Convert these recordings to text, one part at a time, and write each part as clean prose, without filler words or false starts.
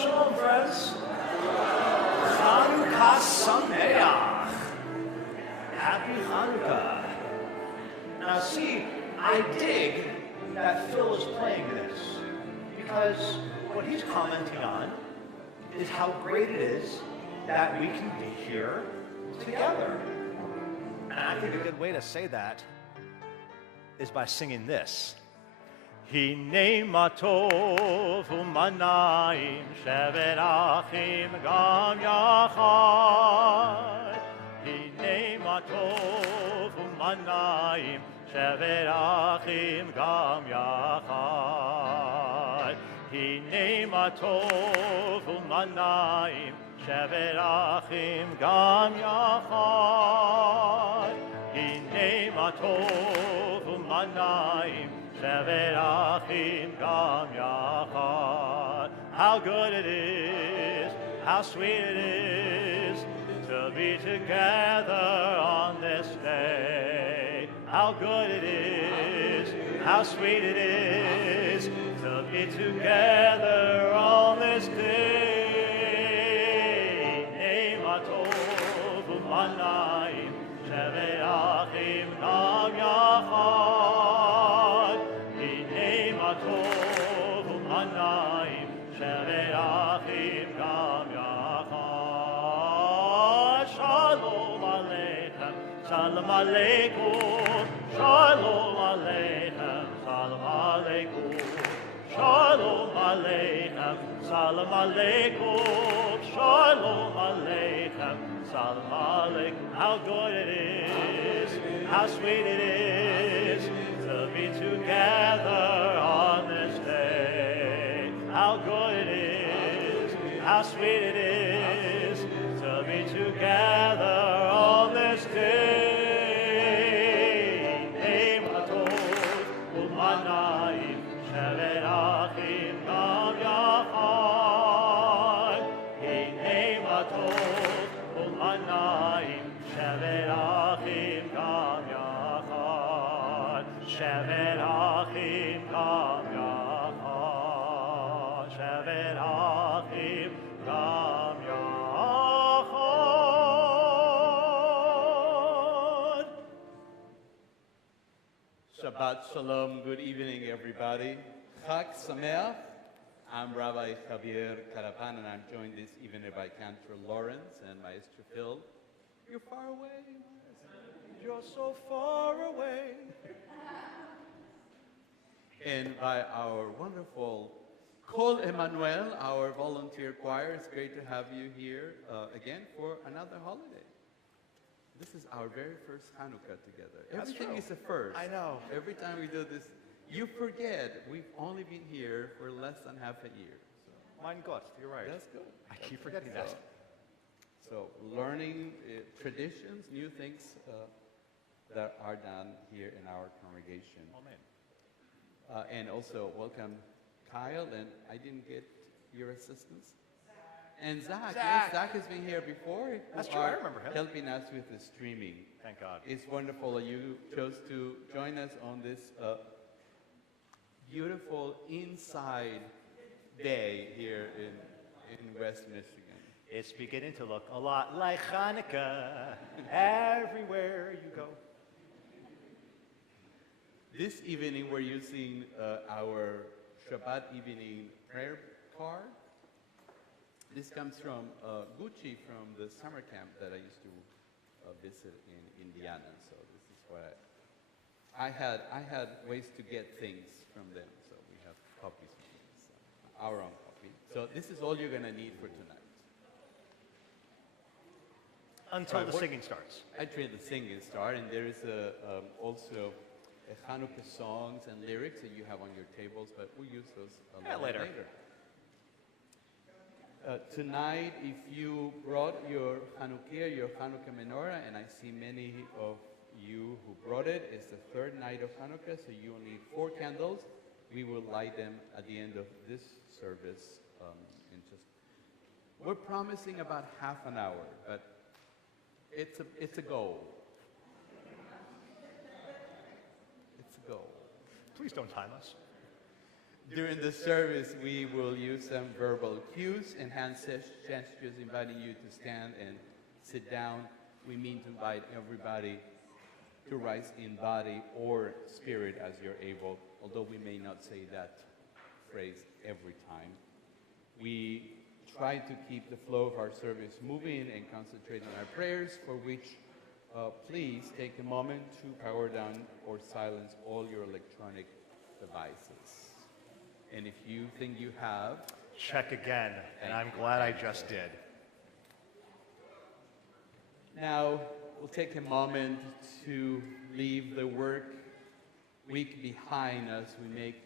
Shalom, friends. Hanukkah Sameach. Happy Hanukkah. Now see, I dig that Phil is playing this because what he's commenting on is how great it is that we can be here together. And I think a good way to say that is by singing this. Hinei matov u'manayim shevet achim gam yachad. Hinei matov u'manayim shevet achim gam yachad. Hinei matov u'manayim shevet achim gam yachad. Hinei matov u'manayim shevet achim gam yachad. How good it is, how sweet it is to be together on this day. How good it is, how sweet it is to be together on this day. Nei matov u'manayim shevet achim gam yachad. Hinei matov u'manayim shevet achim gam yachad. Shalom aleichem, shalom aleikum, shalom aleichem, shalom aleikum, shalom aleichem, shalom aleikum, shalom aleichem, shalom aleikum. How good it is, how sweet it is to be together on this day. How good it is, how sweet it is to be together on this day. Nei matov u'manayim shevet achim gam yachad. Hinei matov u'manayim shevet achim gam yachad. Shevet achim gam yachad. Shevet achim gam yachad. Shabbat Shalom, good evening everybody. Chag Sameach. I'm Rabbi Javier Carapan and I'm joined this evening by Cantor Lawrence and Maestro Phil. You're far away. You're so far away. And by our wonderful Kol Emanuel, our volunteer choir. It's great to have you here again for another holiday. This is our very first Hanukkah together. That's Everything true. is a first. I know. Every time we do this, you forget we've only been here for less than half a year. So Mein Gott, you're right. that's good. I keep forgetting that. So learning traditions, new things that are done here in our congregation. Amen. And also welcome Kyle, and I didn't get your assistance. And Zach. Yes, Zach has been here before. That's who true, I are remember him. Helping us with the streaming. Thank God. It's wonderful that you chose to join us on this beautiful inside day here in West Michigan. It's beginning to look a lot like Hanukkah everywhere you go. This evening we're using our Shabbat evening prayer card. This comes from Gucci from the summer camp that I used to visit in Indiana. So this is what I had ways to get things from them. So we have copies from this, our own copy. So this is all you're going to need for tonight. Until the singing starts. Until the singing start, and there is also Hanukkah songs and lyrics that you have on your tables, but we'll use those a little later. Tonight, if you brought your Hanukkah, your Hanukkah menorah, and I see many of you who brought it, it's the third night of Hanukkah, so you will need 4 candles. We will light them at the end of this service. We're promising about half an hour, but it's a goal. It's a goal. Please don't time us. During the service, we will use some verbal cues and hand gestures inviting you to stand and sit down. We mean to invite everybody to rise in body or spirit as you're able, although we may not say that phrase every time. We try to keep the flow of our service moving and concentrate on our prayers, for which please take a moment to power down or silence all your electronic devices. And if you think you have, check again, and I'm glad I just did. now we'll take a moment to leave the work week behind as we make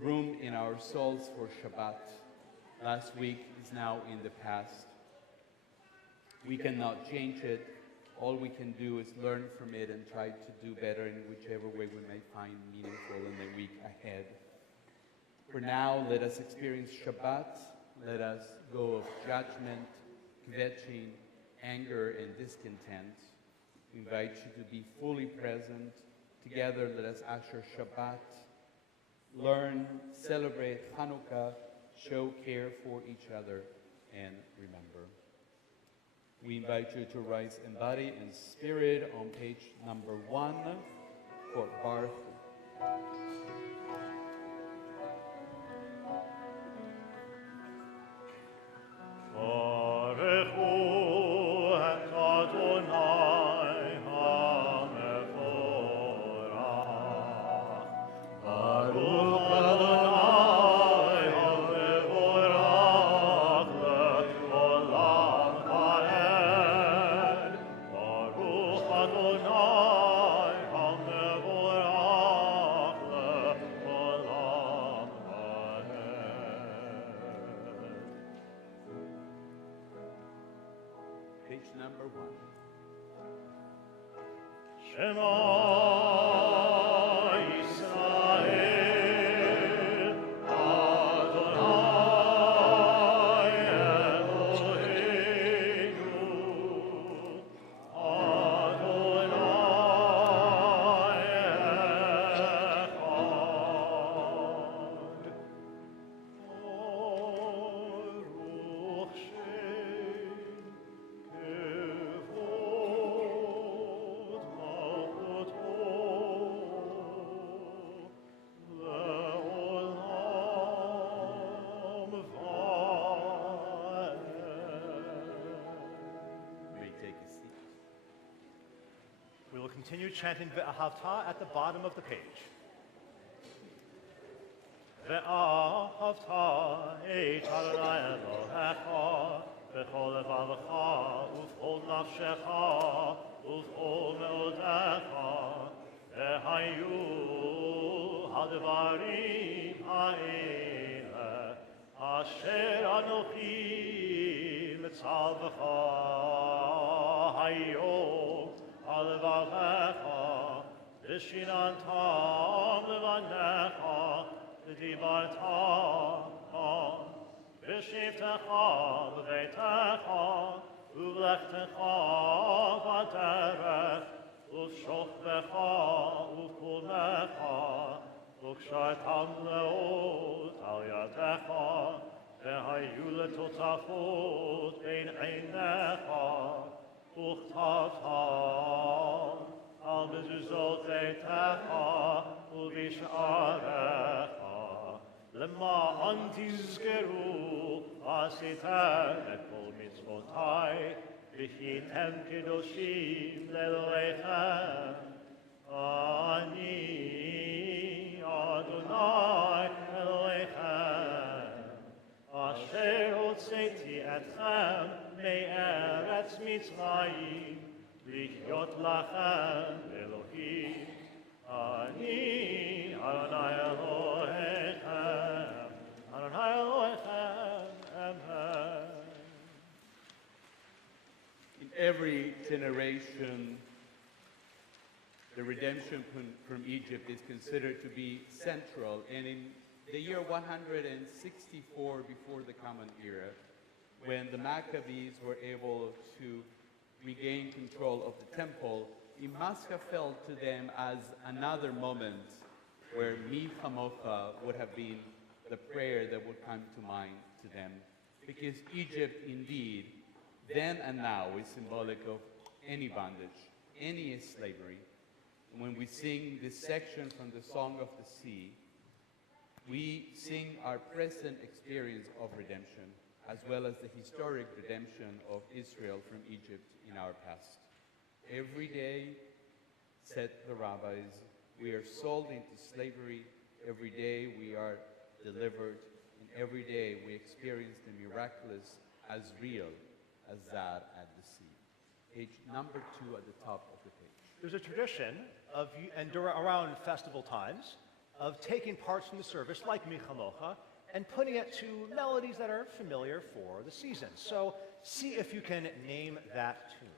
room in our souls for Shabbat. Last week is now in the past. We cannot change it. All we can do is learn from it and try to do better in whichever way we may find meaningful in the week ahead. For now, let us experience Shabbat. Let us go of judgment, kvetching, anger, and discontent. We invite you to be fully present. Together, let us usher Shabbat. Learn, celebrate Hanukkah, show care for each other, and remember. We invite you to rise in body and spirit on page number 1 for Baruch. Page number 1. We will continue chanting Ve'ahavta at the bottom of the page. Ve'ahavta et Adonai Elohecha b'chol levavecha u'v'chol nafshecha u'v'chol me'odecha ve'hayu hadvarim ha'ele asher anochi mitzvavecha hayom Alvavecha, Vishinantam Levanecha, V'divartam, V'shivtecha V'veitecha, U'lechtecha V'derech, U'v'shochvecha U'v'kulmecha, U'kshartam Leot Al Yadecha, V'hayu Letotafot Bein Einecha, Uchtavta, al mezuzot eitecha, uvish'arecha, lema antizkeru, asiter et kol mitzvotai, v'chitem kedoshim le'eloheichem. Ani Adonai Elohechem, asher hotzeti etchem, Me'eretz Mitzrayim, Lichot Lachem Elohim, Ani Adonai Elohechem, Adonai Elohechem, Amen. In every generation, the redemption from Egypt is considered to be central, and in the year 164 before the Common Era, when the Maccabees were able to regain control of the temple, it must have felt to them as another moment where Mi Chamocha would have been the prayer that would come to mind to them. Because Egypt indeed, then and now, is symbolic of any bondage, any slavery. And when we sing this section from the Song of the Sea, we sing our present experience of redemption, as well as the historic redemption of Israel from Egypt in our past. Every day, said the rabbis, we are sold into slavery. Every day we are delivered. And every day we experience the miraculous as real as that at the sea. Page number 2 at the top of the page. There's a tradition of, and around festival times, of taking parts from the service, like Mi Chamocha, and putting it to melodies that are familiar for the season. So see if you can name that tune.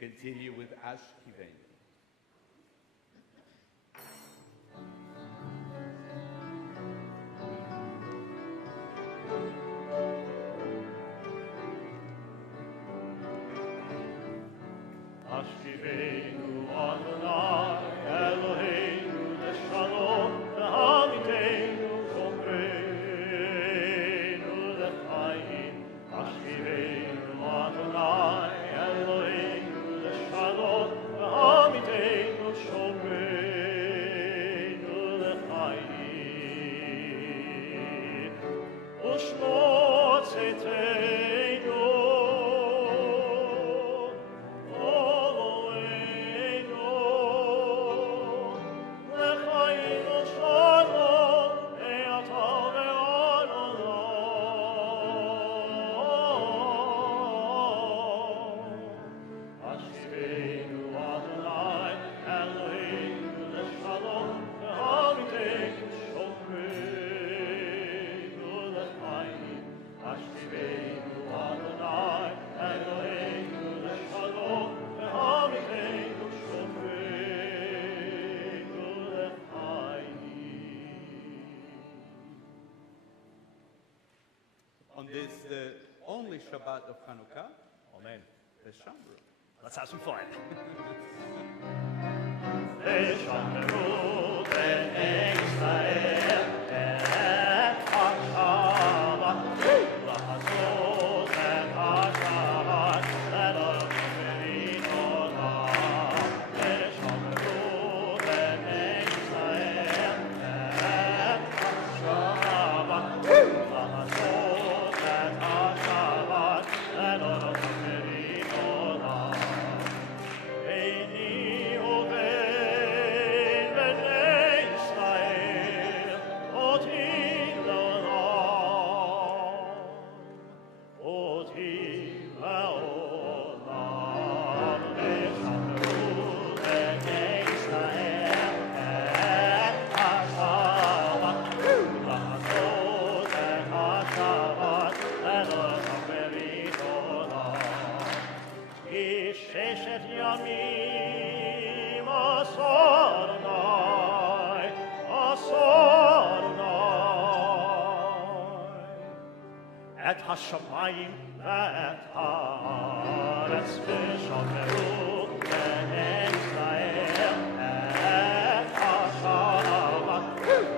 Continue with Ashkiven. Ashkiveinu Adonai Eloheinu Leshalom V'hamiteinu Shomreinu L'chaim. Ashkiveinu Adonai Eloheinu Leshalom V'hamiteinu Shomreinu L'chaim. Ushmo Tzeteinu On this, the only Shabbat of Hanukkah, Amen. the Shamru. Let's have some fun. את השמיים ואת הארץ ושמרו בני ישראל את השבת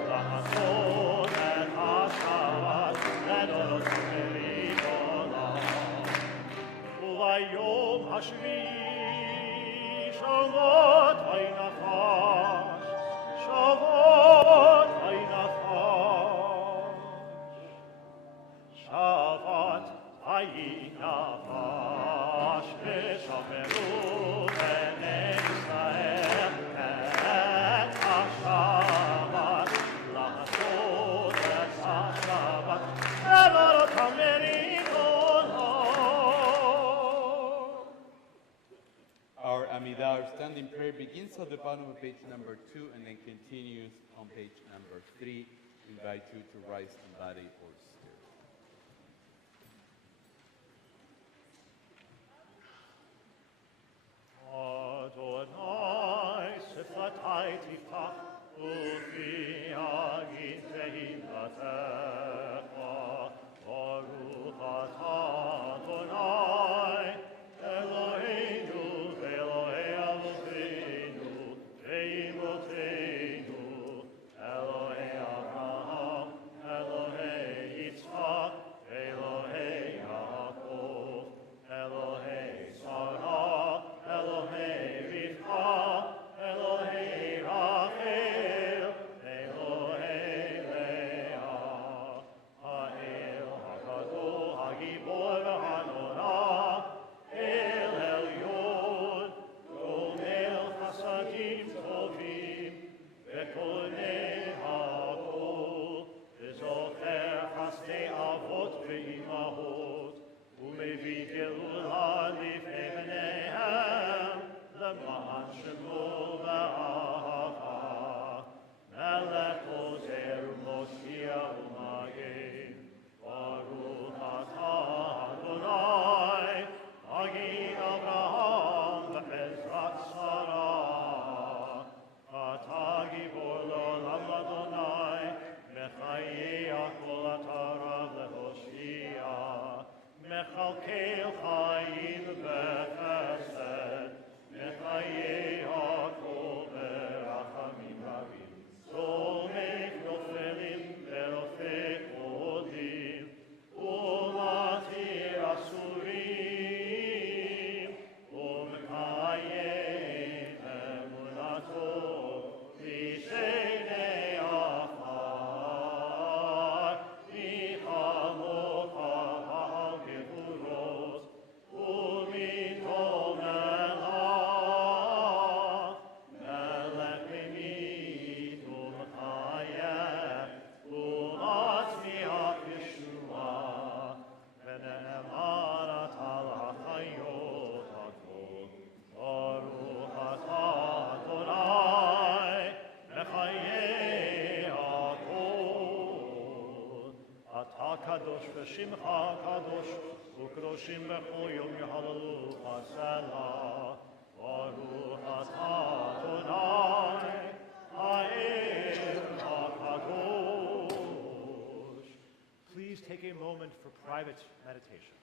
לעשות את השבת לדורות בריבונו Shabbat vaynafash, Shabbat vaynafash, Shabbat vaynafash, v'shameru b'nei Yisrael et ha-Shabbat, לעשות את השבת, לעבוד המריתות. Our Amidah, our standing prayer, begins at the bottom of page number 2 and then continues on page number 3. We invite you to rise in body or spirit. Adonai, siflatai tiftach, ufi agin tehillatcha, baruch atah Adonai, Eloheinu ve'Elohei avoteinu, ve'imoteinu, Elohei Abraham, Elohei Yitzchak, Elohei Yaakov, Elohei Sarah, Elohei Rivka, Elohei Rachel, Elohei Leah, Ha'el HaGadol, HaGibor v'Hanora, El Elyon, Gomel Chasadim Tovim, Ve'konei HaKol, V'zocher Chasdei Avot ve'imahot, U'mevii Geula לפני בניהם, למען שמו ואהבה, מלך עוזר ומושיע ומגן, ברוך אתה אדוני, מגן אברהם ועזרת שרה, אתה גיבור לעולם אדוני, מחיי הכל אתה רב להושיע, מכלכל חיים וחסד, מחיי הכל ברחמים רבים, סומך נופלים ורופא קודים, ומתיר אסורים, ומקיים אמונתו, לשני עפר, מחמוך הגבורות, ומתום מלך, מלך ממית ומחיה, ומצמיח ישועה, ונאמן אתה לחיות הכל. ברוך אתה אדוני, מחיי הכל. אתה קדוש ושמך קדוש, וקדושים בכל יום יהללוך סלה. ברוך אתה אדוני, האל הקדוש. Please take a moment for private meditation.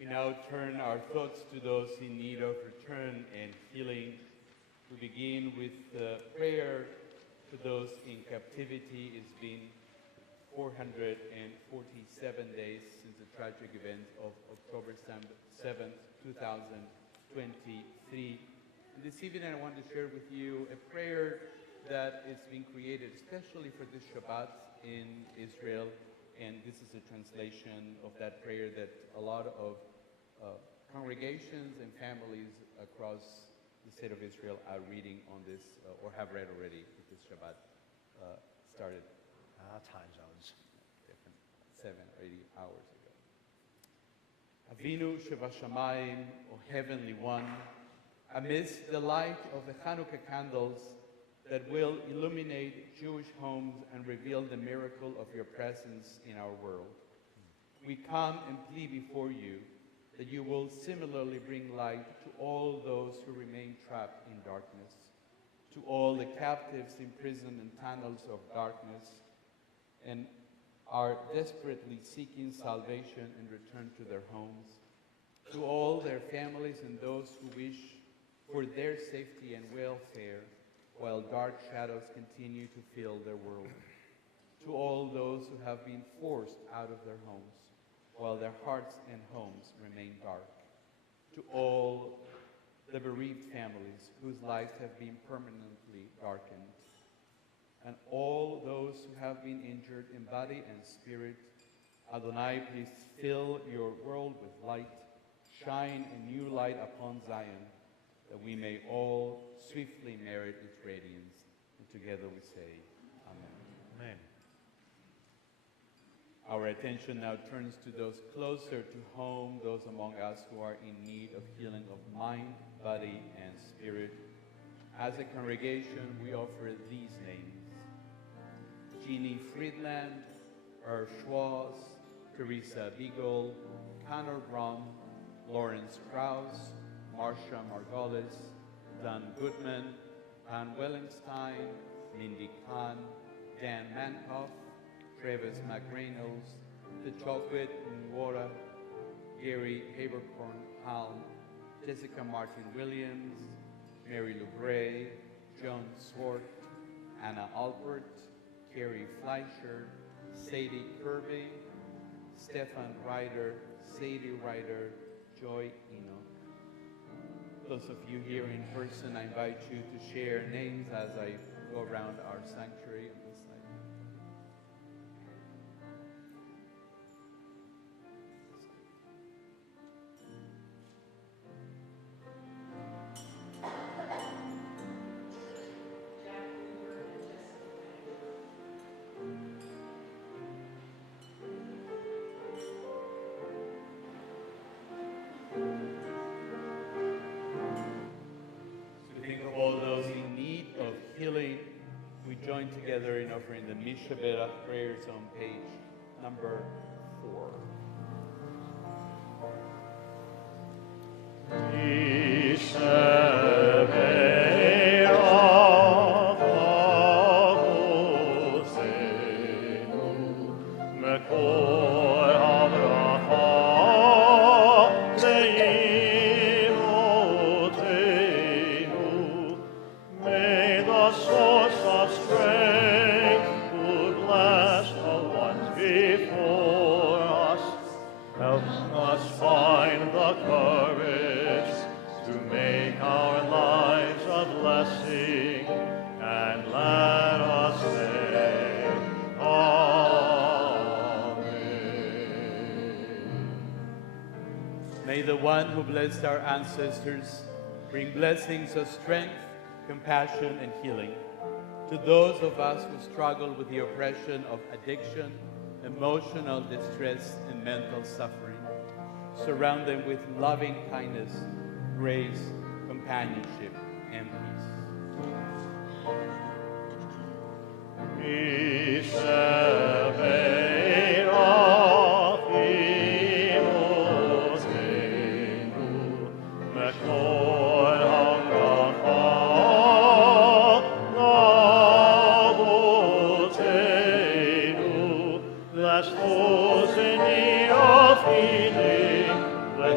We now turn our thoughts to those in need of return and healing. We begin with the prayer to those in captivity. It's been 447 days since the tragic event of October 7th, 2023. And this evening I want to share with you a prayer that is being created especially for this Shabbat in Israel. And this is a translation of that prayer that a lot of congregations and families across the state of Israel are reading on this, or have read already if this Shabbat started. Time zones. 7 or 8 hours ago. Avinu Shevashamayim, O Heavenly One, amidst the light of the Hanukkah candles that will illuminate Jewish homes and reveal the miracle of your presence in our world, we come and plead before you that you will similarly bring light to all those who remain trapped in darkness, to all the captives imprisoned in tunnels of darkness, and are desperately seeking salvation and return to their homes, to all their families and those who wish for their safety and welfare while dark shadows continue to fill their world, to all those who have been forced out of their homes while their hearts and homes remain dark, to all the bereaved families whose lives have been permanently darkened, and all those who have been injured in body and spirit. Adonai, please fill your world with light. Shine a new light upon Zion, that we may all swiftly merit its radiance. And together we say, Amen. Amen. Our attention now turns to those closer to home, those among us who are in need of healing of mind, body, and spirit. As a congregation, we offer these names: Jeannie Friedland, Earl Schwartz, Teresa Beagle, Connor Brom, Lawrence Krause, Marcia Margolis, Dan Goodman, Ann Wellenstein, Mindy Kahn, Dan Mankoff, Travis McReynolds, the Chocolate Nwora, Gary Habercorn Halm, Jessica Martin Williams, Mary Lou Gray, Joan Swart, Anna Albert, Carrie Fleischer, Sadie Kirby, Stefan Ryder, Sadie Ryder, Joy Enoch. Those of you here in person, I invite you to share names as I go around our sanctuary on this side. Join together in offering the Mishabera prayers on page number 4. May the one who blessed our ancestors bring blessings of strength, compassion, and healing to those of us who struggle with the oppression of addiction, emotional distress, and mental suffering. Surround them with loving kindness, grace, companionship, and peace. Bless those in need of healing, bless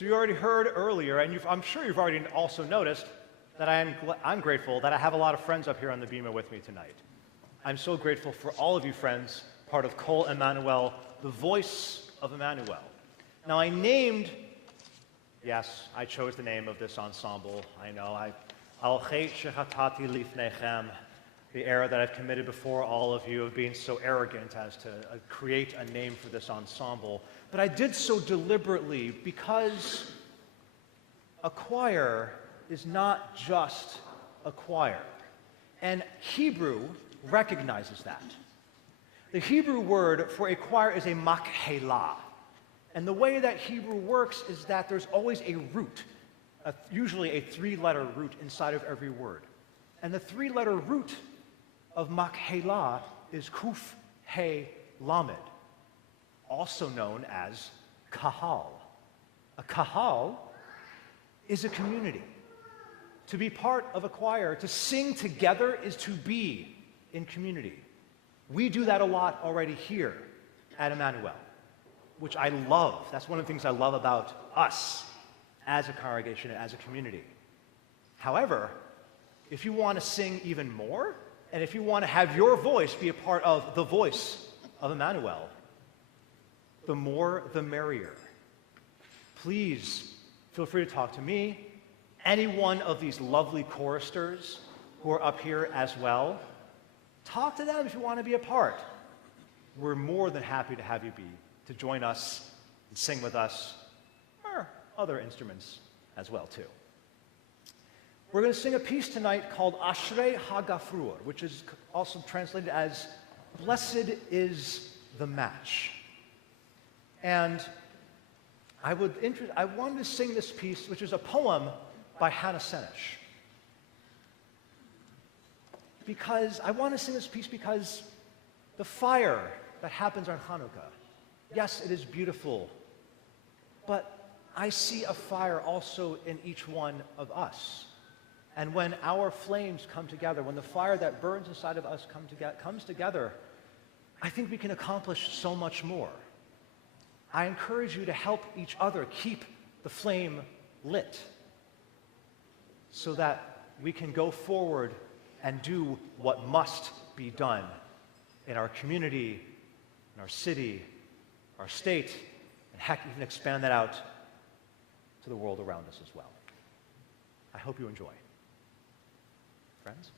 So you already heard earlier, and I'm sure you've already also noticed that I'm grateful that I have a lot of friends up here on the bima with me tonight. I'm so grateful for all of you friends, part of Kol Emanuel, the voice of Emanuel. Now yes, I chose the name of this ensemble. I know, Al Chet Shechatati Lifnechem, the error that I've committed before all of you of being so arrogant as to create a name for this ensemble. But I did so deliberately because a choir is not just a choir. And Hebrew recognizes that. The Hebrew word for a choir is a makhelah. And the way that Hebrew works is that there's always a root, usually a three-letter root inside of every word. And the three-letter root of makhelah is kuf he lamed, also known as kahal. A kahal is a community. To be part of a choir, to sing together, is to be in community. We do that a lot already here at Emanuel, which I love. That's one of the things I love about us as a congregation, as a community. However, if you want to sing even more, and if you want to have your voice be a part of the voice of Emanuel, the more the merrier. Please feel free to talk to me, any one of these lovely choristers who are up here as well. Talk to them if you want to be a part. We're more than happy to have you to join us and sing with us, or other instruments as well too. We're going to sing a piece tonight called Ashrei HaGafrur, which is also translated as Blessed is the Match. And I wanted to sing this piece, which is a poem by Hannah Senesh. Because I want to sing this piece because the fire that happens on Hanukkah, yes, it is beautiful, but I see a fire also in each one of us. And when our flames come together, when the fire that burns inside of us comes together, I think we can accomplish so much more. I encourage you to help each other keep the flame lit so that we can go forward and do what must be done in our community, in our city, our state, and heck, even expand that out to the world around us as well. I hope you enjoy. Friends?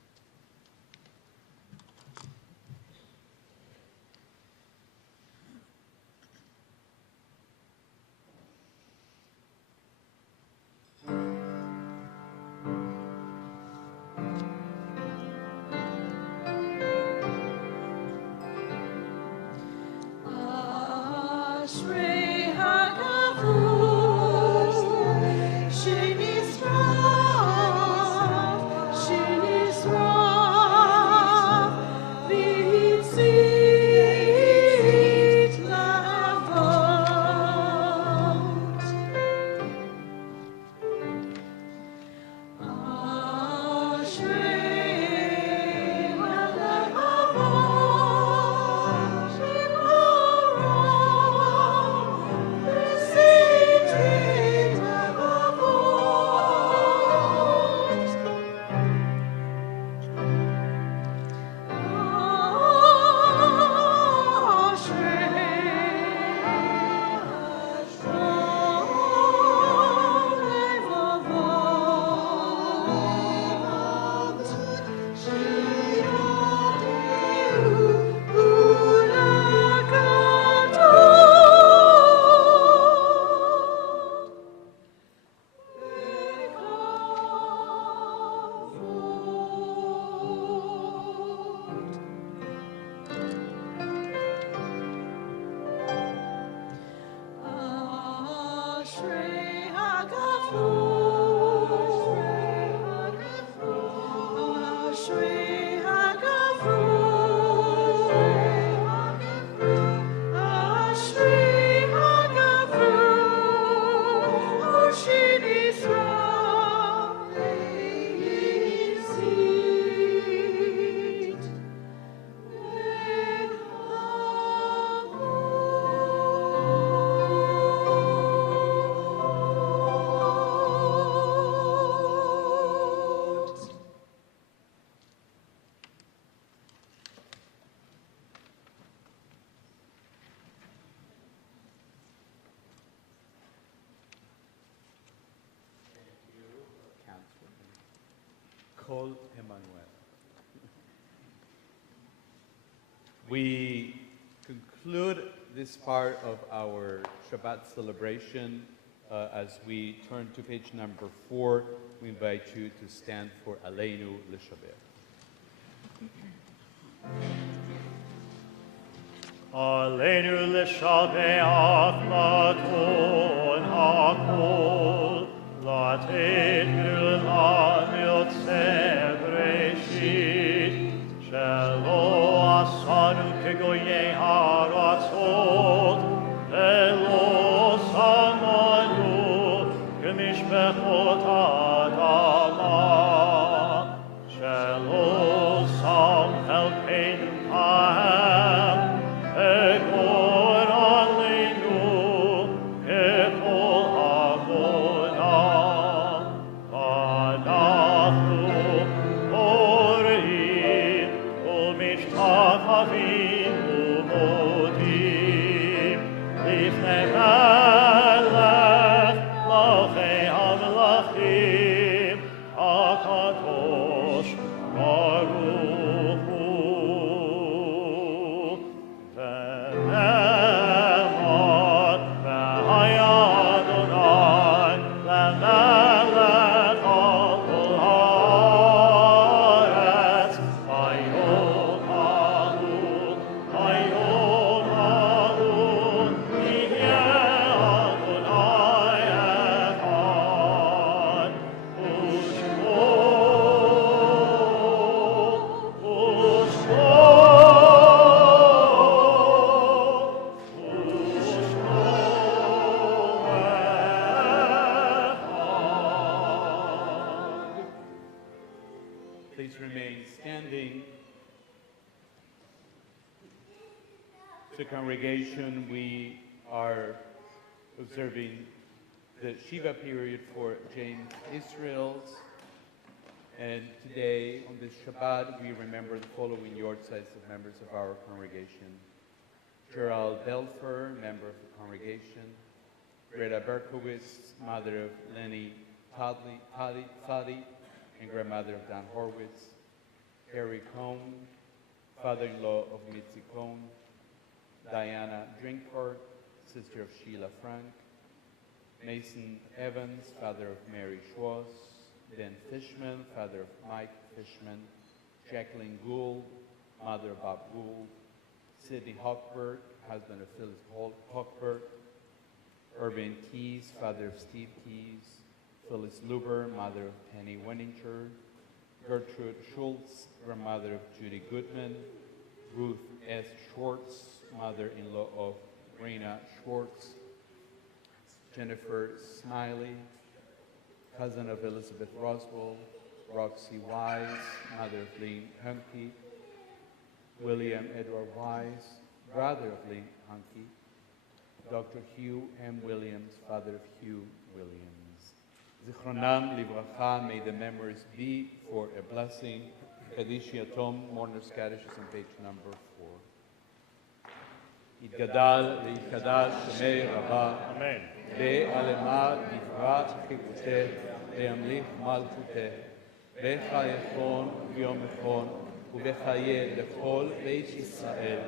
Kol Emanuel. We conclude this part of our Shabbat celebration as we turn to page number 4. We invite you to stand for Aleinu L'Shabbat. Aleinu l'shabeach laton hakol, latet gula miltzeh breshit, shelo asanu kegoyei haratzot, velo samanu kemishpechot ha'adama, shelo sam helpeinu pahem, Ekor aleinu, ekol hamona, v'anachnu korein, u'mishtachavim u'modim, lifnei melech, malchei hamelachim, hakadosh baruch hu. Please remain standing. The congregation, we are observing the Shiva period for James Israel's. And today, on this Shabbat, we remember the following yortzeit of members of our congregation. Gerald Belfer, member of the congregation. Greta Berkowitz, mother of Lenny Toddy, and grandmother of Dan Horwitz. Harry Cohn, father-in-law of Mitzi Cohn. Diana Drinkford, sister of Sheila Frank. Mason Evans, father of Mary Schwartz. Dan Fishman, father of Mike Fishman. Jacqueline Gould, mother of Bob Gould. Sidney Hochberg, husband of Phyllis Hochberg. Irvin Keyes, father of Steve Keyes. Phyllis Luber, mother of Penny Wenninger. Gertrude Schultz, grandmother of Judy Goodman. Ruth S. Schwartz, mother-in-law of Rena Schwartz. Jennifer Smiley, cousin of Elizabeth Roswell. Roxy Wise, mother of Lynn Hunke. William Edward Wise, brother of Lynn Hunke. Dr. Hugh M. Williams, father of Hugh Williams. Zichronam Livracha, may the memories be for a blessing. Kaddish Yatom, Mourner's Kaddish is on page number 4. Yitgadal v'yitgadal Shemei Rabbah. Amen. Ve'alemad yifrat chikuteh, ve'amlich malchuteh. Ve'chayechon v'yomechon, uvechaye lechol Beit Yisrael.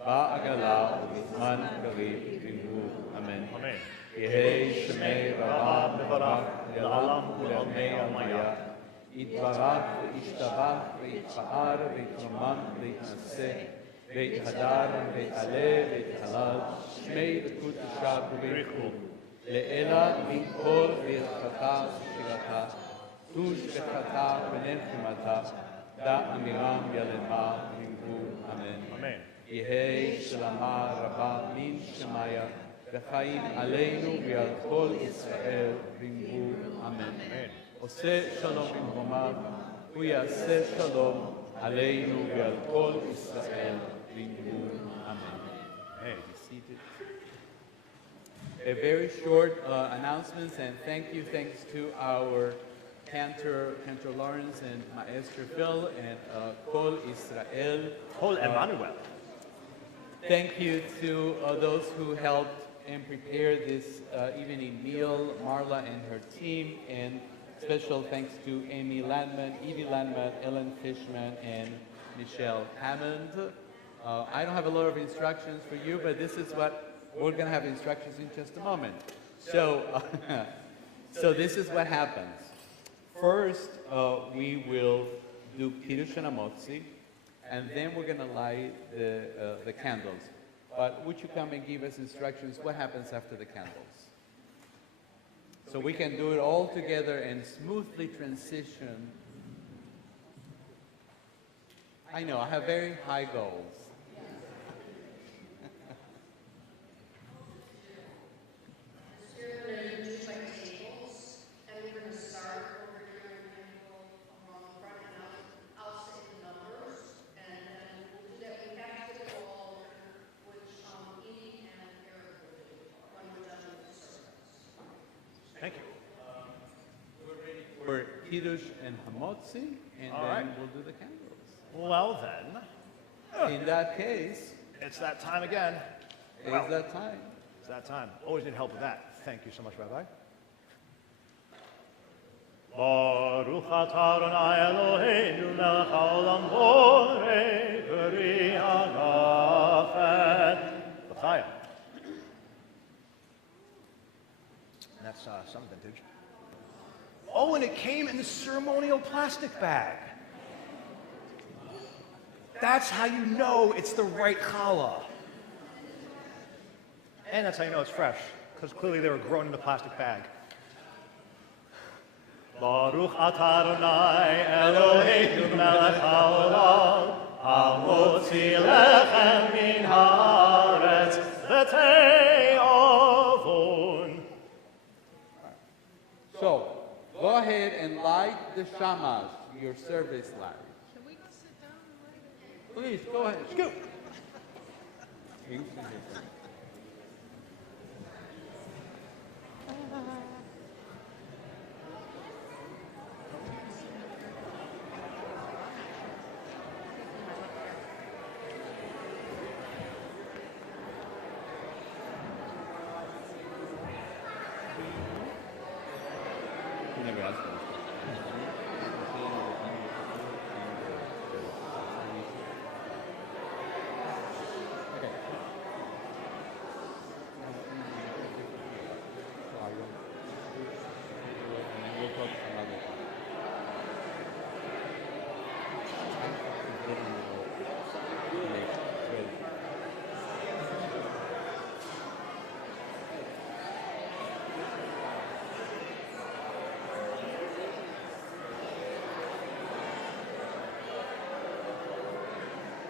Ba'agala u'bizman karib v'imhu. Amen. Amen. Yehei Shemei Rabbah mevarach, le'olam u'le'amei almaya. יתברך וישתבח ויתפאר ויתרומם ויתנשא ויתהדר ויתעלה ויתהלל שמי וקודשה וברכו לאלה מכל ברכתה ושירתה תוש וחתה ונחמתה דע אמירם ילמה וימרו אמן. יהי שלמה רבה מן שמיה וחיים עלינו ועל כל ישראל וימרו אמן. עושה שלום במרומיו, הוא יעשה שלום עלינו ועל כל ישראל וימרו אמן. Hey, be seated. A very short announcements and thanks to our Cantor Lawrence and Maestro Phil and Kol Israel. Kol Emanuel. Thank you to those who helped and prepared this evening meal, Marla and her team, and Special thanks to Amy Landman, Evie Landman, Ellen Fishman, and Michelle Hammond. I don't have a lot of instructions for you, but this is what we're going to have instructions in just a moment. So, so this is what happens. First, we will do Kiddush and Amotzi, and then we're going to light the candles. But would you come and give us instructions what happens after the candles? So we can do it all together and smoothly transition. I know, I have very high goals. Thank you. We're ready for Kiddush and Hamotzi, and All then right. we'll do the candles. Well then, In that case, it's that time again. it's that time. It's that time. Always need help with that. Thank you so much, Rabbi. Baruch atah Adonai Eloheinu melech haolam borei peri hagafen. L'chaim. And that's some vintage. Oh, and it came in the ceremonial plastic bag. That's how you know it's the right challah. And that's how you know it's fresh, because clearly they were grown in the plastic bag. Baruch atah Adonai Eloheinu melech haolam hamotzi lechem min haaretz v'te'avon. So, go ahead and light the shamash, your service light. Can we go sit down and light it? Please, go ahead. Scoot. You never asked me.